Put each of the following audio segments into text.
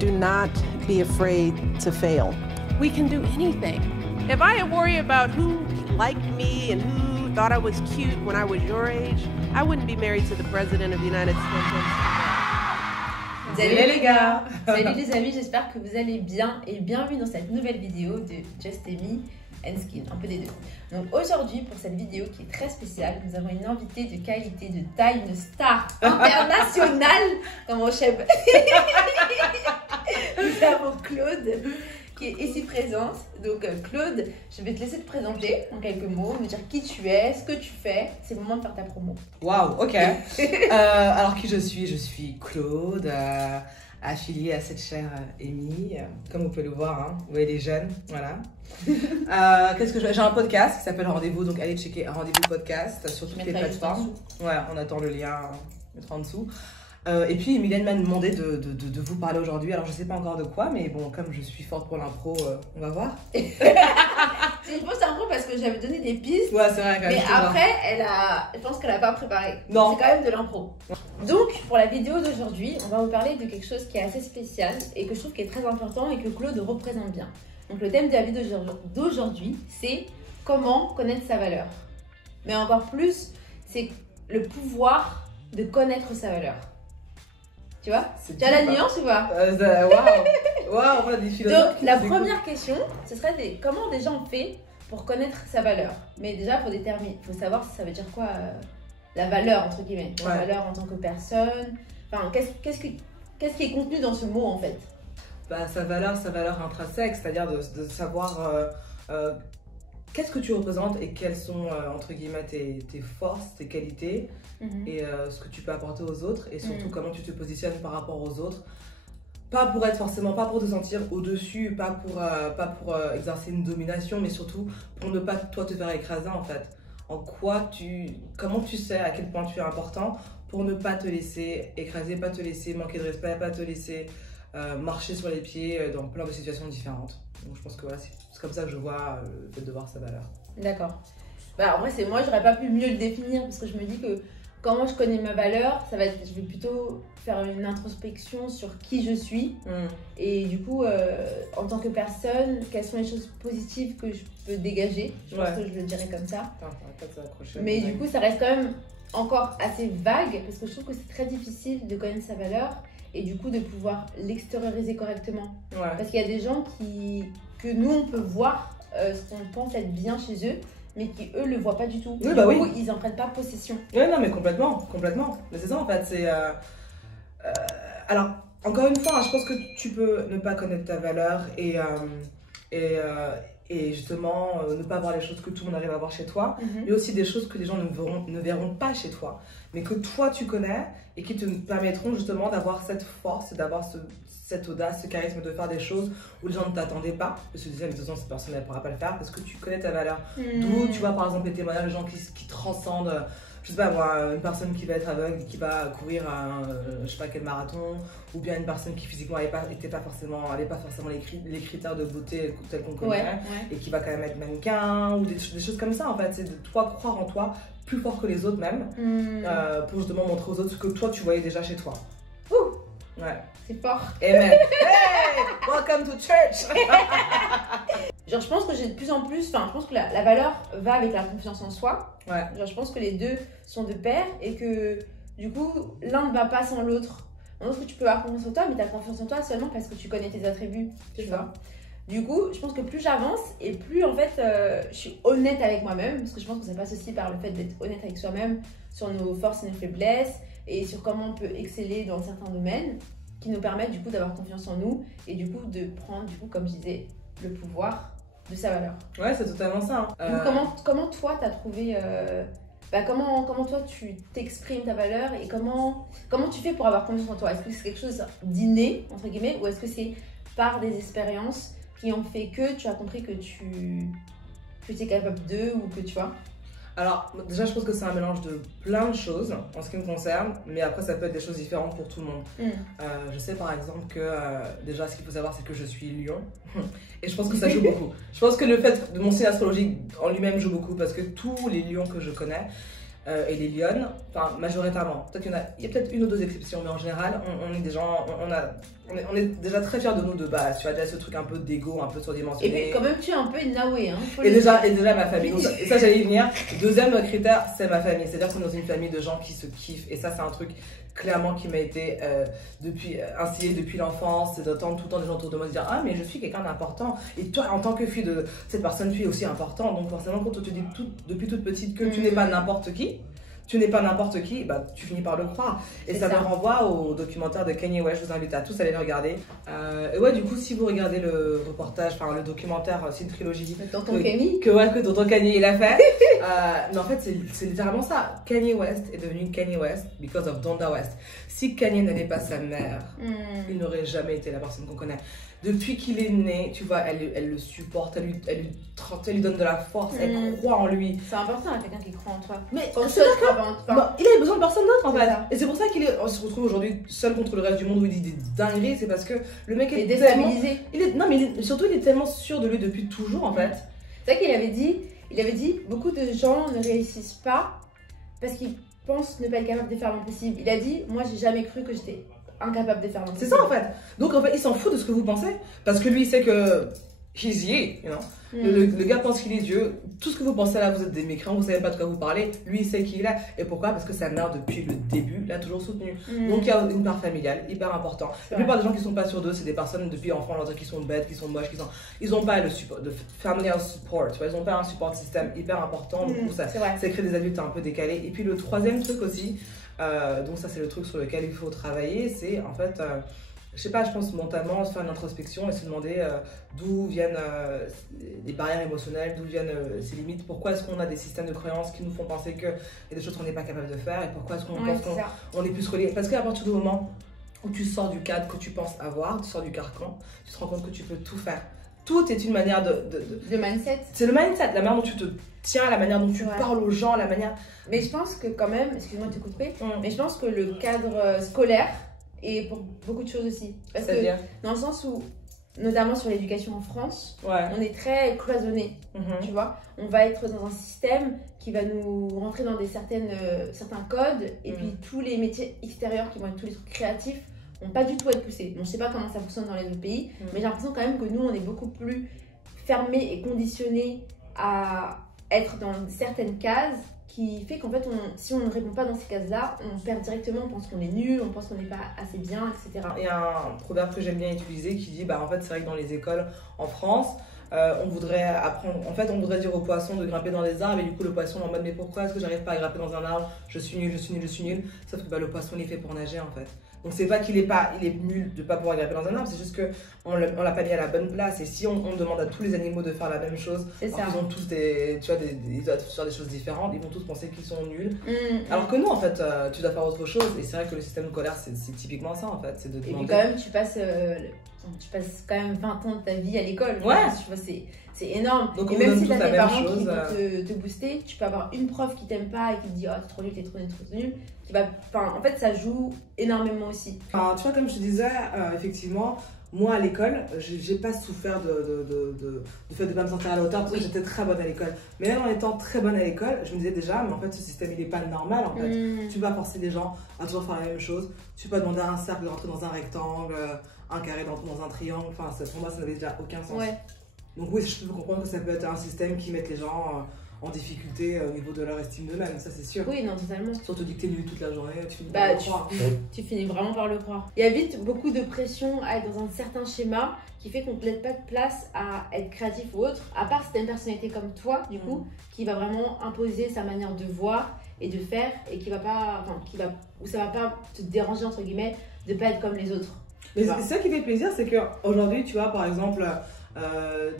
Do not be afraid to fail. We can do anything. If I worry about who liked me and who thought I was cute when I was your age, I wouldn't be married to the President of the United States. Salut les gars. Salut les amis, j'espère que vous allez bien et bienvenue dans cette nouvelle vidéo de Just Me and Skin, un peu des deux. Donc aujourd'hui, pour cette vidéo qui est très spéciale, nous avons une invitée de qualité, de taille, une star internationale dans mon chef. Nous avons Claude qui est ici présente. Donc Claude, je vais te laisser te présenter en quelques mots, me dire qui tu es, ce que tu fais. C'est le moment de faire ta promo. Waouh, ok. Alors qui je suis? Je suis Claude, affiliée à cette chère Amy, comme vous pouvez le voir, hein. Vous voyez les jeunes, voilà. Qu'est-ce que j'ai un podcast qui s'appelle Rendez-vous, donc allez checker Rendez-vous podcast sur toutes les plateformes. Ouais, on attend le lien, mettre en dessous. Et puis Mylène m'a demandé de vous parler aujourd'hui, alors je sais pas encore de quoi, mais bon, comme je suis forte pour l'impro, on va voir. C'est une fausse impro parce que j'avais donné des pistes. Ouais, c'est vrai quand même. Mais après, je pense qu'elle a pas préparé. Non. C'est quand même de l'impro. Donc, pour la vidéo d'aujourd'hui, on va vous parler de quelque chose qui est assez spécial et que je trouve qui est très important et que Claude représente bien. Donc, le thème de la vidéo d'aujourd'hui, c'est comment connaître sa valeur. Mais encore plus, c'est le pouvoir de connaître sa valeur. Tu vois? Tu as la nuance ou pas? Waouh, on va des philosophes. Donc, la première question, ce serait comment déjà on fait pour connaître sa valeur. Mais déjà, il faut déterminer, il faut savoir si ça veut dire quoi la valeur, entre guillemets. La valeur en tant que personne. Enfin, qu'est-ce qui est contenu dans ce mot en fait? Bah, sa valeur intrinsèque, c'est-à-dire de savoir qu'est-ce que tu représentes et quelles sont, entre guillemets, tes forces, tes qualités et ce que tu peux apporter aux autres et surtout comment tu te positionnes par rapport aux autres. Pas pour être forcément, pas pour te sentir au-dessus, pas pour exercer une domination, mais surtout pour ne pas toi te faire écraser en fait. Comment tu sais à quel point tu es important pour ne pas te laisser écraser, pas te laisser manquer de respect, pas te laisser marcher sur les pieds dans plein de situations différentes. Donc je pense que voilà, c'est comme ça que je vois le fait de voir sa valeur. D'accord. Bah, en vrai, c'est moi, j'aurais pas pu mieux le définir parce que je me dis que comment je connais ma valeur, je vais plutôt faire une introspection sur qui je suis et du coup, en tant que personne, quelles sont les choses positives que je peux dégager. Je pense que je le dirais comme ça. Mais du coup, ça reste quand même encore assez vague parce que je trouve que c'est très difficile de connaître sa valeur et du coup de pouvoir l'extérioriser correctement. Parce qu'il y a des gens que nous on peut voir ce qu'on pense être bien chez eux, mais qui eux le voient pas du tout. Oui, du coup, ils en prennent pas possession. Oui, non, mais complètement. Mais c'est ça en fait. C'est alors encore une fois, je pense que tu peux ne pas connaître ta valeur et justement ne pas voir les choses que tout le monde arrive à voir chez toi, mais aussi des choses que les gens ne verront pas chez toi, mais que toi tu connais et qui te permettront justement d'avoir cette force, d'avoir cette audace, ce charisme de faire des choses où les gens ne t'attendaient pas, parce que tu disais mais de toute façon cette personne elle ne pourra pas le faire parce que tu connais ta valeur. D'où tu vois par exemple les témoignages de gens qui transcendent, je sais pas moi, une personne qui va être aveugle, qui va courir je sais pas quel marathon, ou bien une personne qui physiquement n'avait pas forcément les critères de beauté tels qu'on connaît, et qui va quand même être mannequin, ou des choses comme ça en fait. C'est de toi croire en toi plus fort que les autres même, pour justement montrer aux autres ce que toi tu voyais déjà chez toi. Ouais. C'est fort. Amen. Hey, welcome to church. Genre, je pense que j'ai de plus en plus, je pense que la valeur va avec la confiance en soi. Genre, je pense que les deux sont de pair et que du coup, l'un ne va pas sans l'autre. En autre, tu peux avoir confiance en toi, mais tu as confiance en toi seulement parce que tu connais tes attributs. Tu vois. Du coup, je pense que plus j'avance et plus en fait, je suis honnête avec moi-même, parce que je pense que ça passe aussi par le fait d'être honnête avec soi-même sur nos forces et nos faiblesses et sur comment on peut exceller dans certains domaines qui nous permettent du coup d'avoir confiance en nous et du coup de prendre, du coup, comme je disais, le pouvoir de sa valeur. Ouais, c'est totalement ça. Donc, comment toi t'as trouvé, comment toi tu t'exprimes ta valeur et comment tu fais pour avoir confiance en toi? Est-ce que c'est quelque chose d'inné entre guillemets ou est-ce que c'est par des expériences qui ont fait que tu as compris que tu es capable d'eux ou que tu vois? Alors, déjà, je pense que c'est un mélange de plein de choses en ce qui me concerne, mais après, ça peut être des choses différentes pour tout le monde. Je sais par exemple que, déjà, ce qu'il faut savoir, c'est que je suis lion, et je pense que ça joue beaucoup. Je pense que le fait de mon signe astrologique en lui-même joue beaucoup, parce que tous les lions que je connais, et les lionnes, enfin majoritairement. Peut-être qu'il y a peut-être une ou deux exceptions, mais en général, on est des gens, on est déjà très fiers de nous de base. Tu as déjà ce truc un peu d'ego, un peu surdimensionné. Et puis quand même, tu es un peu une Naoué. Hein, et déjà ma famille. Donc, et ça, j'allais y venir. Deuxième critère, c'est ma famille. C'est-à-dire qu'on est dans une famille de gens qui se kiffent. Et ça, c'est un truc clairement qui m'a été instillé depuis l'enfance. C'est d'entendre tout le temps des gens autour de moi se dire ah mais je suis quelqu'un d'important. Et toi, en tant que fille de cette personne, tu es aussi important. Donc forcément, quand on te dit depuis toute petite que tu n'es pas n'importe qui, bah, tu finis par le croire. Et ça me renvoie au documentaire de Kanye West. Je vous invite à tous à aller le regarder. Et ouais, du coup, si vous regardez le reportage, enfin le documentaire, c'est une trilogie. Que tonton Kanye il a fait. Mais en fait, c'est littéralement ça. Kanye West est devenu Kanye West because of Donda West. Si Kanye n'avait pas sa mère, il n'aurait jamais été la personne qu'on connaît. Depuis qu'il est né, tu vois, elle le supporte, elle lui donne de la force, elle croit en lui. C'est important, quelqu'un qui croit en toi. Mais il avait besoin de personne d'autre en fait. Et c'est pour ça qu'il se retrouve aujourd'hui seul contre le reste du monde où il dit des dingueries, c'est parce que le mec est déstabilisé. Surtout il est tellement sûr de lui depuis toujours en fait. C'est vrai qu'il avait dit, beaucoup de gens ne réussissent pas parce qu'ils pensent ne pas être capables de faire l'impossible. Il a dit, moi j'ai jamais cru que j'étais incapable de faire l'impossible. C'est ça en fait. Donc en fait, il s'en fout de ce que vous pensez. Parce que lui, il sait que he's ye, you know. Le gars pense qu'il est Dieu. Tout ce que vous pensez là, vous êtes des mécréants, vous savez pas de quoi vous parlez. Lui, il sait qui il est. Et pourquoi? Parce que sa mère, depuis le début, l'a toujours soutenu. Donc il y a une part familiale, hyper important. La plupart des gens qui sont pas sûrs d'eux, c'est des personnes depuis enfant, leur dire qu'ils sont bêtes, qu'ils sont moches, ils ont pas le support, de familial support, tu vois, ils ont pas un support système hyper important. Du coup, ça crée des adultes un peu décalés. Et puis le troisième truc aussi, donc ça c'est le truc sur lequel il faut travailler, c'est en fait, je sais pas, je pense mentalement se faire une introspection et se demander d'où viennent les barrières émotionnelles, d'où viennent ces limites, pourquoi est-ce qu'on a des systèmes de croyances qui nous font penser qu'il y a des choses qu'on n'est pas capable de faire et pourquoi est-ce qu'on pense qu'on est plus relié. Parce qu'à partir du moment où tu sors du cadre que tu penses avoir, tu sors du carcan, tu te rends compte que tu peux tout faire. Tout est une manière de mindset. C'est le mindset, la manière dont tu te tiens, la manière dont tu parles aux gens, la manière... Mais je pense que quand même, excuse-moi de te couper, mais je pense que le cadre scolaire est pour beaucoup de choses aussi. Parce que dans le sens où, notamment sur l'éducation en France, on est très cloisonné, tu vois. On va être dans un système qui va nous rentrer dans certains codes et puis tous les métiers extérieurs qui vont être tous les trucs créatifs vont pas du tout être poussés. Bon, je sais pas comment ça fonctionne dans les autres pays, mais j'ai l'impression quand même que nous, on est beaucoup plus fermés et conditionnés à être dans certaines cases qui fait qu'en fait, si on ne répond pas dans ces cases-là, on perd directement, on pense qu'on est nul, on pense qu'on n'est pas assez bien, etc. Il y a un proverbe que j'aime bien utiliser qui dit, bah en fait, c'est vrai que dans les écoles en France, on voudrait apprendre, en fait, on voudrait dire au poisson de grimper dans les arbres et du coup, le poisson est en mode, mais pourquoi est-ce que j'arrive pas à grimper dans un arbre? Je suis nul. Sauf que bah, le poisson, il est fait pour nager en fait. Donc c'est pas qu'il est nul de pas pouvoir grimper dans un arbre, c'est juste qu'on l'a pas mis à la bonne place. Et si on demande à tous les animaux de faire la même chose, alors qu'ils ont tous ils doivent faire des choses différentes, ils vont tous penser qu'ils sont nuls. Alors que nous en fait, tu dois faire autre chose. Et c'est vrai que le système scolaire c'est typiquement ça en fait. C'est de demander... Et puis quand même tu passes quand même 20 ans de ta vie à l'école. Ouais. Tu vois, c'est énorme. Donc et même si t'as tes parents qui vont te booster, tu peux avoir une prof qui t'aime pas et qui te dit oh t'es trop nul, t'es trop nul. En fait ça joue énormément aussi. Enfin, tu vois, comme je te disais, effectivement, moi à l'école, j'ai pas souffert du fait de pas me sentir à la hauteur parce que j'étais très bonne à l'école. Mais même en étant très bonne à l'école, je me disais déjà, mais en fait ce système il est pas normal en fait. Tu vas forcer les gens à toujours faire la même chose. Tu peux demander à un cercle de rentrer dans un rectangle, un carré d'entrer dans un triangle. Enfin, pour moi ça n'avait déjà aucun sens. Donc oui, je peux comprendre que ça peut être un système qui met les gens en difficulté au niveau de leur estime d'eux-mêmes, ça c'est sûr. Oui, non, totalement. Surtout que t'es nul toute la journée, tu finis par le croire. Tu finis vraiment par le croire. Il y a vite beaucoup de pression à être dans un certain schéma qui fait qu'on ne te laisse pas de place à être créatif ou autre, à part si t'as une personnalité comme toi, du coup, qui va vraiment imposer sa manière de voir et de faire et où ça va pas te déranger, entre guillemets, de pas être comme les autres. Mais c'est ça qui fait plaisir, c'est qu'aujourd'hui, tu vois, par exemple,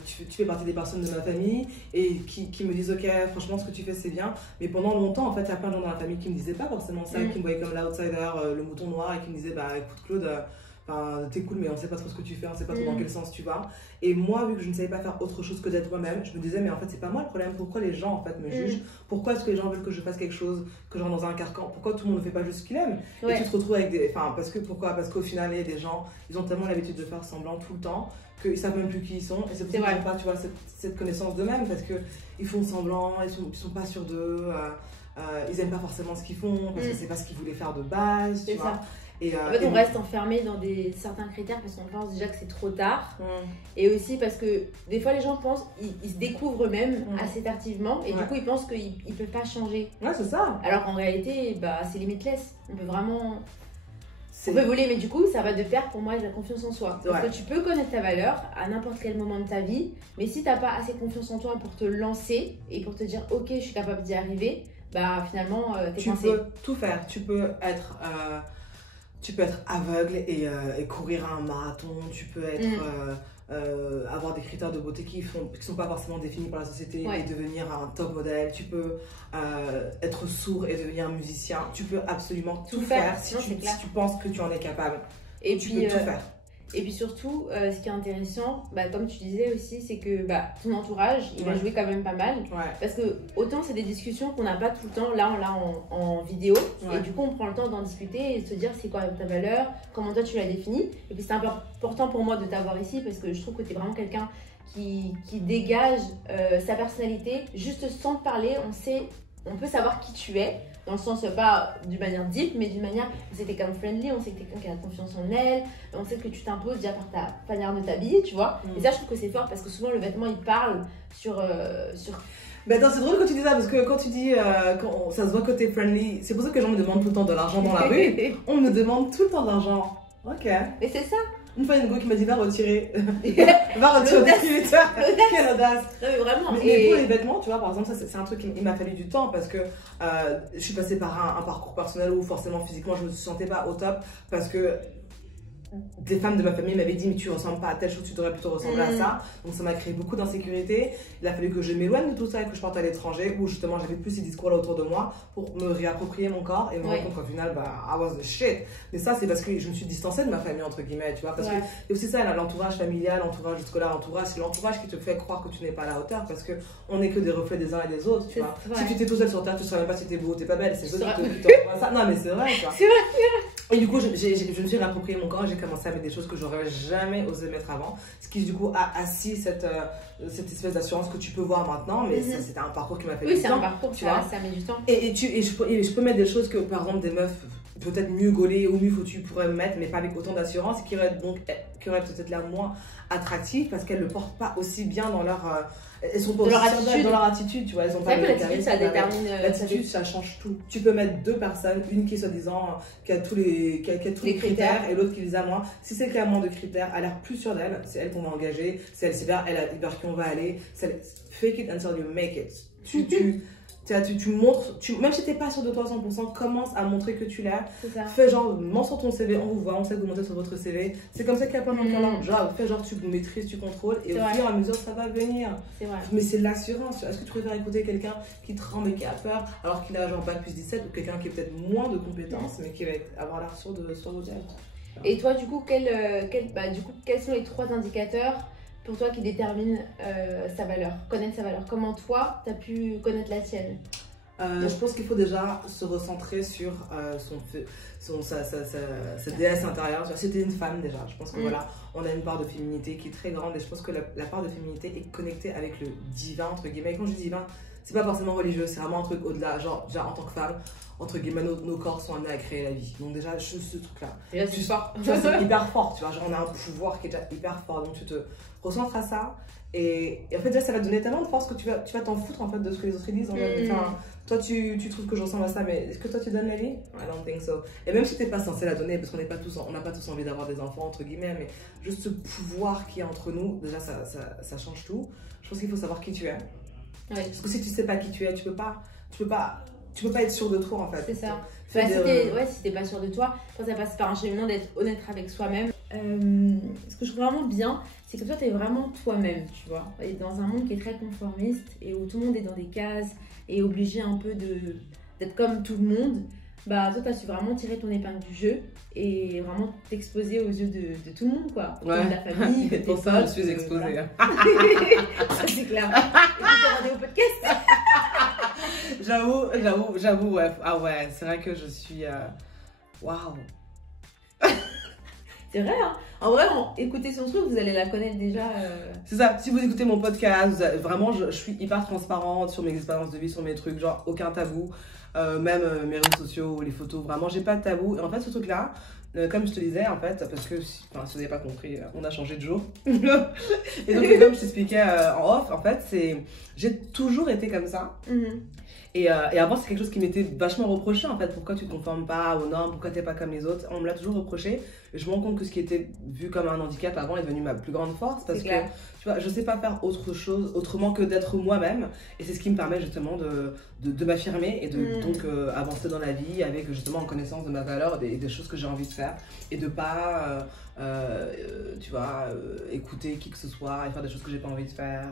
tu fais partie des personnes de ma famille et qui me disent ok franchement ce que tu fais c'est bien, mais pendant longtemps en fait il y a plein de gens dans la famille qui me disaient pas forcément ça, qui me voyaient comme l'outsider, le mouton noir, et qui me disaient bah écoute Claude, t'es cool mais on sait pas trop ce que tu fais, on sait pas trop dans quel sens tu vas. Et moi vu que je ne savais pas faire autre chose que d'être moi-même, je me disais mais en fait c'est pas moi le problème, pourquoi les gens en fait me jugent, pourquoi est-ce que les gens veulent que je fasse quelque chose, que je rentre dans un carcan, pourquoi tout le monde ne fait pas juste ce qu'il aime. Et tu te retrouves avec parce qu'au final il y a des gens, ils ont tellement l'habitude de faire semblant tout le temps qu'ils savent même plus qui ils sont, et c'est pour ça qu'ils n'ont pas, tu vois, cette connaissance d'eux-mêmes, parce qu'ils font semblant, ils sont pas sûrs d'eux, ils aiment pas forcément ce qu'ils font parce que c'est pas ce qu'ils voulaient faire de base, tu vois. Et, en fait, on reste enfermé dans certains critères parce qu'on pense déjà que c'est trop tard. Et aussi parce que des fois, les gens pensent, ils se découvrent eux-mêmes assez tardivement et du coup, ils pensent qu'ils ne peuvent pas changer. Ouais, c'est ça. Alors qu'en réalité, bah, c'est limitless. On peut vraiment... On peut voler, mais du coup, ça va de pair pour moi avec la confiance en soi. Parce que tu peux connaître ta valeur à n'importe quel moment de ta vie, mais si tu n'as pas assez confiance en toi pour te lancer et pour te dire, ok, je suis capable d'y arriver, bah finalement, t'es coincé. Tu peux tout faire. Tu peux être aveugle et courir un marathon. Tu peux être, avoir des critères de beauté qui sont pas forcément définis par la société et devenir un top modèle. Tu peux être sourd et devenir un musicien. Tu peux absolument tout faire si tu penses que tu en es capable. Et tu puis, peux tout faire. Et puis surtout, ce qui est intéressant, bah, comme tu disais aussi, c'est que ton entourage, il va jouer quand même pas mal. Parce que autant c'est des discussions qu'on n'a pas tout le temps là en vidéo. Et du coup, on prend le temps d'en discuter et de se dire c'est quoi ta valeur, comment toi tu l'as définie. Et puis c'est important pour moi de t'avoir ici parce que je trouve que tu es vraiment quelqu'un qui dégage sa personnalité. Juste sans te parler, on peut savoir qui tu es. Dans le sens, pas d'une manière deep, mais d'une manière, on sait que t'es comme friendly, on sait que t'es quelqu'un qui a confiance en elle, on sait que tu t'imposes déjà par ta manière de t'habiller, tu vois. Et ça, je trouve que c'est fort parce que souvent, le vêtement, il parle sur... Ben attends, c'est drôle que tu dis ça parce que quand tu dis ça se voit que t'es friendly, c'est pour ça que les gens me demandent tout le temps de l'argent dans la rue. On me demande tout le temps de l'argent. Ok. Mais c'est ça. Une fois, une go qui m'a dit va retirer des Twitter. Quelle audace! Non, mais vraiment. Mais pour les vêtements, tu vois, par exemple, ça c'est un truc qui m'a fallu du temps parce que je suis passée par un parcours personnel où forcément physiquement je me sentais pas au top parce que des femmes de ma famille m'avaient dit mais tu ressembles pas à telle chose, tu devrais plutôt ressembler à ça. Donc ça m'a créé beaucoup d'insécurité. Il a fallu que je m'éloigne de tout ça et que je parte à l'étranger où justement j'avais plus ces discours là autour de moi pour me réapproprier mon corps et me rendre compte qu'au final I was the shit. Mais ça c'est parce que je me suis distancée de ma famille entre guillemets, tu vois, parce que et aussi ça, l'entourage familial, l'entourage scolaire, c'est l'entourage qui te fait croire que tu n'es pas à la hauteur parce que on n'est que des reflets des uns et des autres, tu vois. Si tu étais tout seul sur terre, tu ne saurais même pas si t'es beau ou t'es pas belle, c'est ça qui te ça. Non mais c'est vrai, tu vois. C'est vrai. Et du coup, je me suis réapproprié mon corps, j'ai commencé à mettre des choses que j'aurais jamais osé mettre avant. Ce qui, du coup, a assis cette espèce d'assurance que tu peux voir maintenant. Mais ça, c'était un parcours qui m'a fait du temps. Oui, c'est un parcours, tu vois. Ça met du temps. Et je peux mettre des choses que, par exemple, des meufs peut-être mieux gaulées ou mieux foutues pourraient mettre, mais pas avec autant d'assurance, qui auraient peut-être l'air moins attractives parce qu'elles ne le portent pas aussi bien dans leur... elles sont pas dans leur attitude, tu vois. Elles ont pas l'attitude, ça détermine. L'attitude, ça change tout. Tu peux mettre deux personnes, une qui est soi-disant qui a tous les critères et l'autre qui les a moins. Si c'est qui a moins de critères, elle a l'air plus sûre d'elle, c'est elle qu'on va engager, c'est vers qui on va aller. Fake it until you make it. Tu montres, même si t'es pas sûr de toi à 100%, commence à montrer que tu l'as. Fais genre, mens sur ton CV, on vous voit, on sait que vous montez sur votre CV. C'est comme ça qu'il y a plein de gens genre, fais genre, tu maîtrises, tu contrôles, et au fur et à mesure, ça va venir. Mais c'est l'assurance. Est-ce que tu préfères écouter quelqu'un qui tremble et qui a peur, alors qu'il a genre bac plus 17, ou quelqu'un qui a peut-être moins de compétences, mais qui va avoir l'air sûr de elle. Et toi, du coup, quels sont les 3 indicateurs pour toi qui détermine sa valeur, connaître sa valeur? Comment toi, tu as pu connaître la tienne? Je pense qu'il faut déjà se recentrer sur sa déesse intérieure. C'était une femme déjà. Je pense que voilà, on a une part de féminité qui est très grande et je pense que la part de féminité est connectée avec le divin, entre guillemets. Et quand je dis divin, c'est pas forcément religieux, c'est vraiment un truc au-delà. Genre, déjà en tant que femme, entre guillemets, nos corps sont amenés à créer la vie. Donc déjà, ce truc-là. Et là, c'est fort. C'est hyper fort, tu vois. Genre, on a un pouvoir qui est déjà hyper fort. Donc tu te recentres à ça. Et en fait, déjà, ça va te donner tellement de force que tu vas t'en foutre en fait de ce que les autres disent. Enfin, toi, tu trouves que je ressemble à ça, mais est-ce que toi, tu donnes la vie? I don't think so. Et même si tu n'es pas censé la donner, parce qu'on n'a pas tous envie d'avoir des enfants, entre guillemets, mais juste ce pouvoir qui est entre nous, déjà, ça change tout. Je pense qu'il faut savoir qui tu es. Parce que si tu sais pas qui tu es, tu peux pas être sûr de toi en fait. C'est ça. Si t'es pas sûr de toi, ça passe par un cheminement d'être honnête avec soi-même. Ce que je trouve vraiment bien, c'est que toi t'es vraiment toi-même, tu vois. Et dans un monde qui est très conformiste et où tout le monde est dans des cases et obligé un peu d'être comme tout le monde, bah toi t'as su vraiment tirer ton épingle du jeu et vraiment t'exposer aux yeux de tout le monde, quoi. De la famille, de tes potes. Je suis exposée. Voilà. Ça c'est clair. Et tu t'es rendu au podcast. J'avoue, ouais. Ah ouais, c'est vrai que je suis... Waouh. C'est vrai, hein. En vrai, écoutez son truc, vous allez la connaître déjà. C'est ça, si vous écoutez mon podcast, vraiment, je suis hyper transparente sur mes expériences de vie, sur mes trucs, genre aucun tabou. Même mes réseaux sociaux, les photos, vraiment, j'ai pas de tabou. Et en fait, ce truc-là, comme je te disais, en fait, parce que si vous n'avez pas compris, on a changé de jour. Et donc, comme je t'expliquais en off, en fait, j'ai toujours été comme ça. Et avant, c'est quelque chose qui m'était vachement reproché, en fait. Pourquoi tu te conformes pas aux normes, pourquoi t'es pas comme les autres? On me l'a toujours reproché. Et je me rends compte que ce qui était vu comme un handicap avant est devenu ma plus grande force. Parce que, tu vois, je sais pas faire autre chose autrement que d'être moi-même. Et c'est ce qui me permet justement de m'affirmer et de donc avancer dans la vie avec justement en connaissance de ma valeur et des choses que j'ai envie de faire. Et de pas, tu vois, écouter qui que ce soit et faire des choses que j'ai pas envie de faire.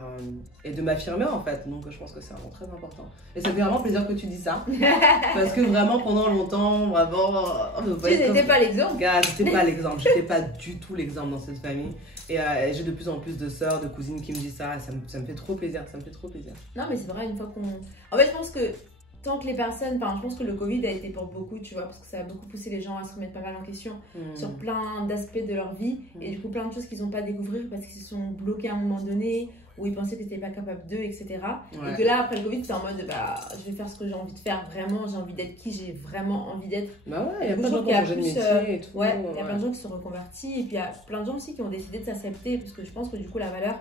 Et de m'affirmer, en fait. Donc, je pense que c'est vraiment très important. Et ça fait vraiment plaisir que tu dis ça. Parce que vraiment, pendant longtemps, vraiment... Tu n'étais pas l'exemple. Gars, j'étais pas l'exemple. J'étais pas du tout l'exemple dans cette famille. Et j'ai de plus en plus de sœurs, de cousines qui me disent ça. Et ça me fait trop plaisir. Ça me fait trop plaisir. Non, mais c'est vrai, une fois qu'on... En fait, je pense que tant que les personnes... Enfin, je pense que le Covid a été pour beaucoup, tu vois, parce que ça a beaucoup poussé les gens à se remettre pas mal en question sur plein d'aspects de leur vie. Et du coup, plein de choses qu'ils n'ont pas découvert parce qu'ils se sont bloqués à un moment donné, où ils pensaient qu'ils n'étaient pas capables d'eux, etc. Et que là, après le Covid, c'est en mode, bah, je vais faire ce que j'ai envie de faire vraiment, j'ai envie d'être qui j'ai vraiment envie d'être. Bah ouais, il y a plein de gens qui ont changé de métier et tout. Ouais, il y a plein de gens qui se sont reconvertis, et puis il y a plein de gens aussi qui ont décidé de s'accepter, parce que je pense que du coup, la valeur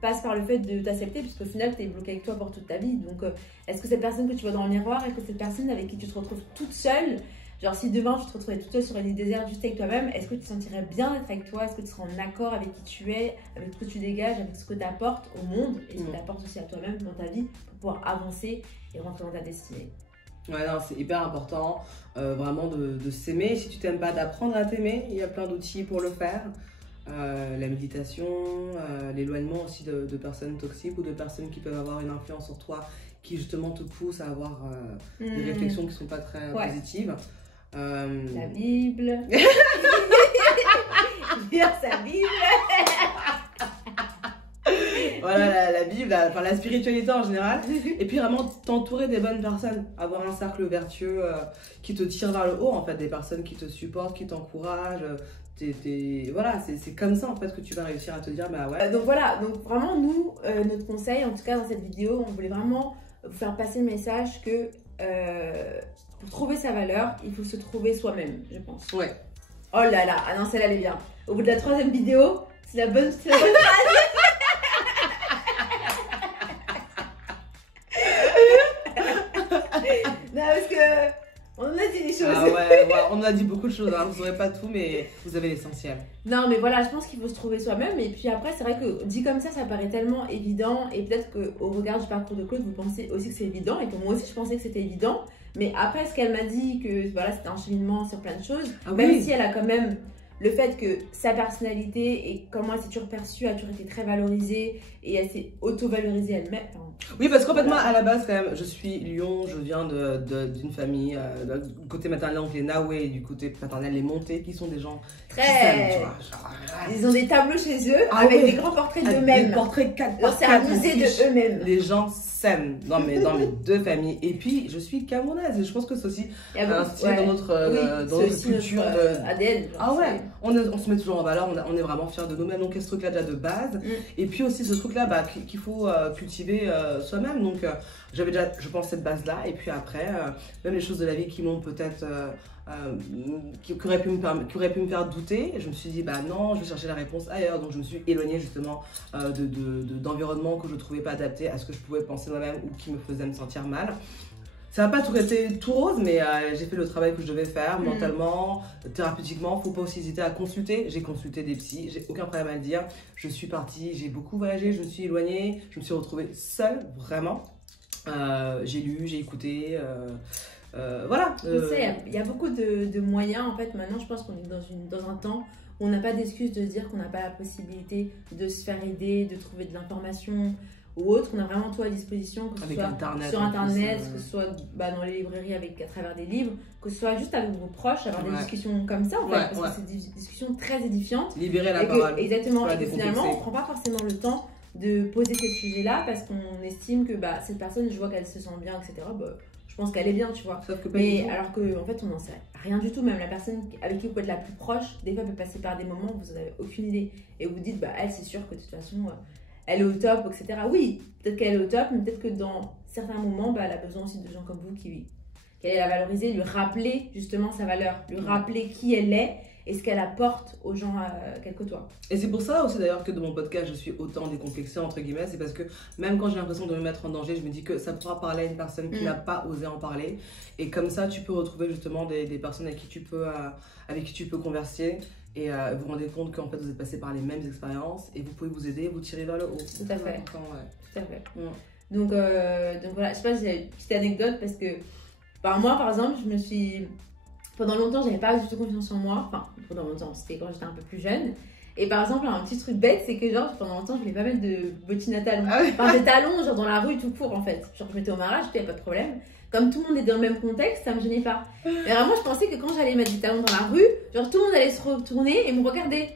passe par le fait de t'accepter, puisqu'au final, tu es bloqué avec toi pour toute ta vie. Donc, est-ce que cette personne que tu vois dans le miroir, est-ce que cette personne avec qui tu te retrouves toute seule, genre si demain tu te retrouvais toute seule sur une île déserte juste avec toi-même, est-ce que tu te sentirais bien d'être avec toi? Est-ce que tu serais en accord avec qui tu es, avec ce que tu dégages, avec ce que tu apportes au monde et ce que tu apportes aussi à toi-même dans ta vie pour pouvoir avancer et rentrer dans ta destinée? Ouais, non, c'est hyper important vraiment de s'aimer. Si tu t'aimes pas, d'apprendre à t'aimer. Il y a plein d'outils pour le faire. La méditation, l'éloignement aussi de personnes toxiques ou de personnes qui peuvent avoir une influence sur toi qui justement te poussent à avoir des réflexions qui ne sont pas très positives. La Bible. Lire sa Bible. Voilà, la Bible, la spiritualité en général. Et puis vraiment t'entourer des bonnes personnes. Avoir un cercle vertueux qui te tire vers le haut, en fait. Des personnes qui te supportent, qui t'encouragent. Voilà, c'est comme ça en fait que tu vas réussir à te dire bah ouais. Donc voilà, donc vraiment nous, notre conseil, en tout cas dans cette vidéo, on voulait vraiment vous faire passer le message que pour trouver sa valeur, il faut se trouver soi-même, je pense. Ouais. Oh là là, ah non, celle-là elle est bien. Au bout de la 3e vidéo, c'est la bonne phrase. Non, parce que on en a dit des choses. Ah ouais, on en a dit beaucoup de choses, hein. Vous n'aurez pas tout, mais vous avez l'essentiel. Non, mais voilà, je pense qu'il faut se trouver soi-même. Et puis après, c'est vrai que dit comme ça paraît tellement évident. Et peut-être qu'au regard du parcours de Claude, vous pensez aussi que c'est évident. Et que moi aussi, je pensais que c'était évident. Mais après, ce qu'elle m'a dit, que voilà, c'était un cheminement sur plein de choses. Même si elle a quand même le fait que sa personnalité et comment elle s'est toujours perçue a toujours été très valorisée. Et elle s'est auto-valorisée elle-même. Enfin, oui, parce qu'en fait, moi, à la base, quand même, je suis Lyon, je viens d'une famille, du côté maternel, donc les Naoué, du côté paternel, les Montés, qui sont des gens très... qui s'aiment, tu vois. Genre, ils ont des tableaux chez eux avec des grands portraits d'eux-mêmes. Des portraits 4 par 4. C'est un musée de eux-mêmes. Les gens s'aiment dans mes deux familles. Et puis, je suis camerounaise, et je pense que c'est aussi inscrit dans notre culture. ADN. Ah ouais, on se met toujours en valeur, on est vraiment fiers de nous-mêmes, donc il y a ce truc-là déjà de base. Et puis aussi ce truc-là qu'il faut cultiver soi-même. Donc j'avais déjà, je pense, cette base-là. Et puis après, même les choses de la vie qui m'ont peut-être... qui auraient pu me faire douter, je me suis dit bah non, je vais chercher la réponse ailleurs. Donc je me suis éloignée justement d'environnements que je ne trouvais pas adaptés à ce que je pouvais penser moi-même ou qui me faisaient me sentir mal. Ça n'a pas tout été tout rose, mais j'ai fait le travail que je devais faire mentalement, thérapeutiquement. Faut pas aussi hésiter à consulter. J'ai consulté des psys, j'ai aucun problème à le dire. Je suis partie, j'ai beaucoup voyagé, je me suis éloignée, je me suis retrouvée seule, vraiment. J'ai lu, j'ai écouté. Voilà. Il y a beaucoup de moyens. En fait, maintenant, je pense qu'on est dans un temps où on n'a pas d'excuse de dire qu'on n'a pas la possibilité de se faire aider, de trouver de l'information ou autre. On a vraiment tout à disposition, que ce soit sur Internet, que ce soit dans les librairies à travers des livres, que ce soit juste avec vos proches, avoir des discussions comme ça, en fait, parce que c'est des discussions très édifiantes. Libérer la parole. Exactement. Et que finalement, on ne prend pas forcément le temps de poser ces sujets-là parce qu'on estime que cette personne, je vois qu'elle se sent bien, etc. Je pense qu'elle est bien, tu vois. Sauf que pas mais alors que en fait on n'en sait rien du tout, même la personne avec qui vous êtes la plus proche, des fois peut passer par des moments où vous n'avez aucune idée et vous vous dites bah elle c'est sûr que de toute façon elle est au top, etc. Oui, peut-être qu'elle est au top, mais peut-être que dans certains moments bah, elle a besoin aussi de gens comme vous qui allez la valoriser, lui rappeler justement sa valeur, lui rappeler qui elle est et ce qu'elle apporte aux gens qu'elle côtoie. Et c'est pour ça aussi d'ailleurs que dans mon podcast je suis autant décomplexée entre guillemets, c'est parce que même quand j'ai l'impression de me mettre en danger, je me dis que ça pourra parler à une personne qui n'a pas osé en parler, et comme ça tu peux retrouver justement des personnes avec qui tu peux converser, et vous vous rendez compte qu'en fait vous êtes passé par les mêmes expériences et vous pouvez vous aider, vous tirer vers le haut. Tout à fait. Tout à fait. Mm. Donc voilà, je sais pas si j'ai une petite anecdote parce que moi par exemple je me suis... Pendant longtemps, j'avais pas du tout confiance en moi. Enfin, pendant longtemps, c'était quand j'étais un peu plus jeune. Et par exemple, un petit truc bête, c'est que genre, pendant longtemps, je voulais pas mettre de bottines à talons. Enfin, des talons, genre dans la rue, tout court en fait. Genre, je mettais au mariage, il n'y avait pas de problème. Comme tout le monde est dans le même contexte, ça me gênait pas. Mais vraiment, je pensais que quand j'allais mettre des talons dans la rue, genre tout le monde allait se retourner et me regarder.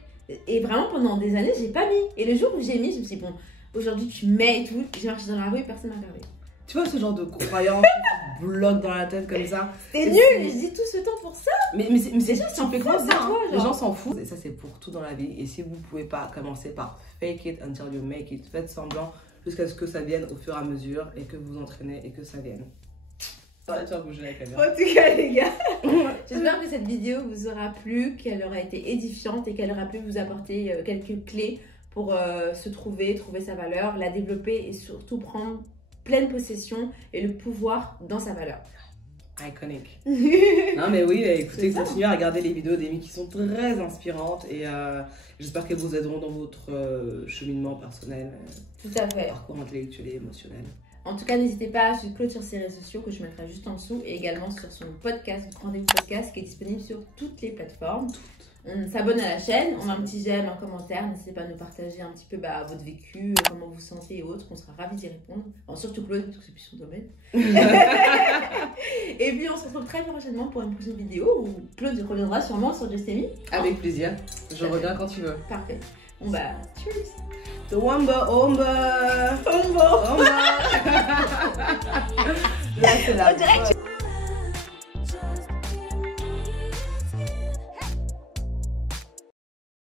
Et vraiment, pendant des années, j'ai pas mis. Et le jour où j'ai mis, je me suis dit, bon, aujourd'hui tu mets et tout. J'ai marché dans la rue, personne m'a regardé. Tu vois ce genre de croyance qui bloque dans la tête comme ça. C'est nul, je dis tout ce temps pour ça. Mais c'est ça, tu fais quoi ça hein. Les gens s'en foutent. Et ça c'est pour tout dans la vie. Et si vous pouvez pas commencer par fake it until you make it, faites semblant jusqu'à ce que ça vienne au fur et à mesure et que vous entraînez et que ça vienne. Tu vas bouger la caméra. En tout cas les gars, j'espère que cette vidéo vous aura plu, qu'elle aura été édifiante et qu'elle aura pu vous apporter quelques clés pour se trouver sa valeur, la développer et surtout prendre pleine possession et le pouvoir dans sa valeur. Iconique. Non mais oui, écoutez, continuez à regarder les vidéos d'Amy qui sont très inspirantes et j'espère qu'elles vous aideront dans votre cheminement personnel. Tout à fait. Parcours intellectuel et émotionnel. En tout cas, n'hésitez pas à suivre Claude sur ses réseaux sociaux que je mettrai juste en dessous et également sur son podcast, Rendez-vous Podcast, qui est disponible sur toutes les plateformes. On s'abonne à la chaîne, on met un petit j'aime, un commentaire, n'hésitez pas à nous partager un petit peu votre vécu, comment vous vous sentez et autres, on sera ravis d'y répondre. Enfin, surtout Claude, parce que c'est plus son domaine. Et puis on se retrouve très prochainement pour une prochaine vidéo où Claude reviendra sûrement sur Just Amy. Avec plaisir, je reviens quand tu veux. Parfait. Bon bah, cheers. The Wamba Omba. Omba. Là c'est la